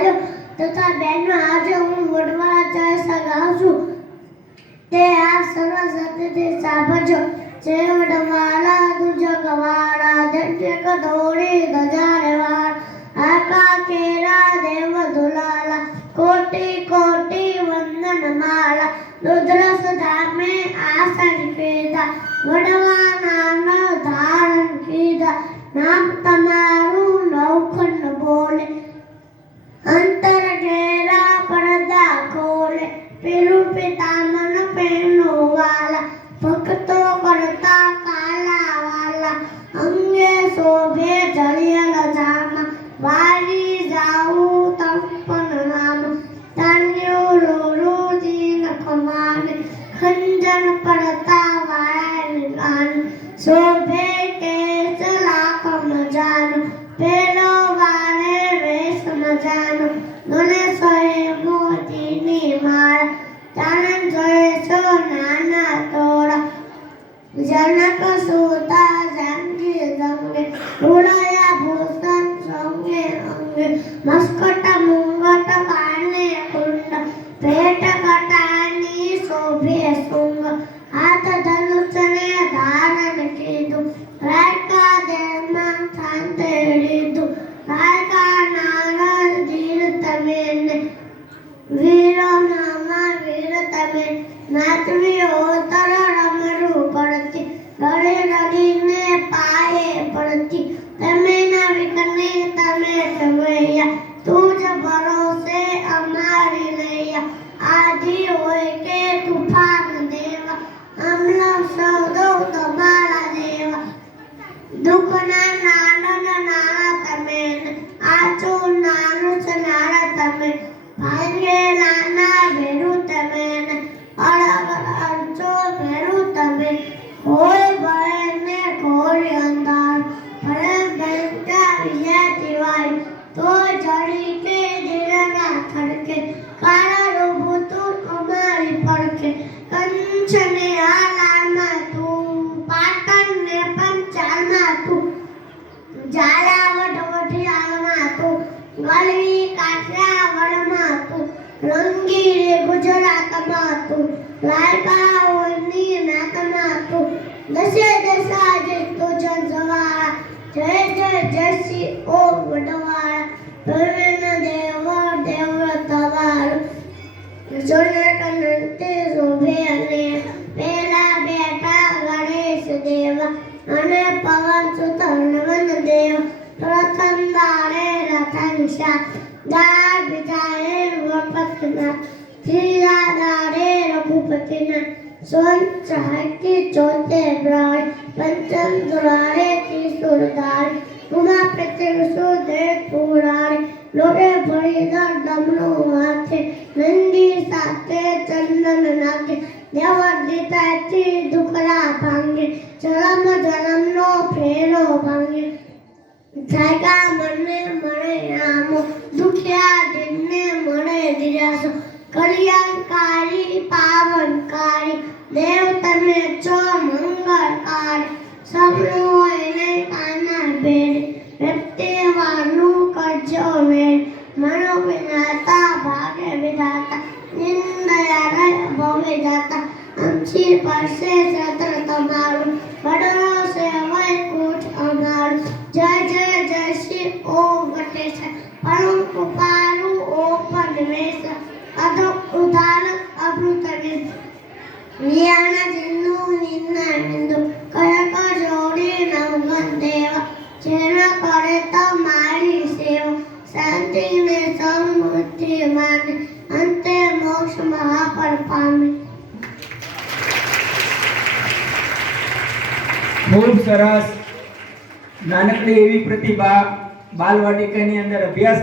ભાઈઓ તથા બહેનો, આજે હું વડવાળા ચાલીસા ગાઉં છું તે આપ સર્વ સતીથી સાંભળજો. જે વડવાળા દુજગવાળા ધન્યક દોડી ધજારે વાળ આકા કેરા દેવ દુલાલા કોટી કોટી વંદન માળા રુદ્રસ ધામે આસન કીધા વડવા નામ ધારણ કીધા નામ તમારું નવખંડ બોલે અંતર ઘેરા પડદા ખોલે પેલું પિતામન પેનો વાલા ભક્તો કરતા કાલા વાલા અંગે શોભે જળિયલ જામા વારી જાઉં તપન નામ તાન્યો રોરો જીન ખમાને ખંજન પડતા વાળાને ગાન શોભે કેસ લાખ મજાનો પેલો વાલે વેશ મજાનો ગણેશોએ મોતીની માળા ચાનન જોયે છો નાના તોડા જનક સુતા જાનકી સંગે ઉડાયા ભૂષણ સંગે અંગે મસ્કટ મુંગટ કાને કુંડ પેટ કટાની શોભે શુંગ હાથ ધનુષને ધારણ કીધું રાયકા દેવમાં શાંતે લીધું રાયકા નારદ ધીર તમે વીરો નામા વીર તમે નાચવી ઓતર રમરું પડતી રડી રડીને પાયે પડતી તમે ના વિકને તમે કવૈયા તું જ ભરોસે અમારી લૈયા આદિ હોય કે તુફાન દેવા અમલા સૌદો તમારા દેવા દુઃખના નાનન નાણા તમે આચો નાનું છે નાણા તમે ભાંગેલાના ભેરું તમે અળગ અરચો ભેરું તમે હોય ભય ને ઘોરી અંધાર ભલે બેંકા વિજ્ઞાતી વાય તો જડી કે દિલના થડકે કાળા રોબું તું અમારી પડકે કંચને આલામાં તું પાટણ ને પંચાલમાં તું ઝાલાવટ વઢિયાળમાં તું ગળવી કાઠિયાવાડમાં તું રંગીરે ગુજરાતમાં તું લાયકાઓની નાતમાં તું દસે દસા જે તુજ જવાળા જય જય જય શ્રી ઓ વડવાળા પ્રવીણ દેવ દેવ તમારું જોને કનંતે શોભે અને પેલા બેઠા ગણેશ દેવ અને પવન સુત હનુમન દેવ પ્રથમ દાડે રથંશા દાર બિચારે વપતના ત્રીજા દાડે રઘુપતિના સોન ચાહકી ચોથે બ્રાડ પંચમ દ્વારે ત્રિશુળ ધારે ઉમા પ્રત્યે સુદે પુરાણે લોકે ભરીધર ડમરો હાથે નંદી સાથે ચંદન નાખે દેવ દીતાથી દુખડા ભાંગે જન્મ જન્મનો ફેરો ભાંગે જાયગા મને મળે નામો દુખિયા દિનને મળે દિરાસો કલ્યાણકારી પાવનકારી દેવ તમે છો મંગળકારી સબનું એને કાના બેડ વ્યક્તિવાનું કરજો વેડ મનો વિનાતા ભાગે વિધાતા નિંદયા ભવે જાતા અંશી પરસે સત્ર તમારું વડો સેવય કૂટ અમારું જય જય જય શ્રી ઓ વટેશ પરમ કૃપાળુ ઓ પરમેશ અધો ઉદારક અમૃતને નિયાના જિન્નુ નિન્ના બિંદુ કળક જોડી નવગન દેવ જેના કરે તો મારી સેવ શાંતિને સમૃદ્ધિ માને અંતે મોક્ષ મહાપર પામે. ખૂબ સરસ. નાનકડી એવી પ્રતિભા બાલવાટિકાની અંદર અભ્યાસ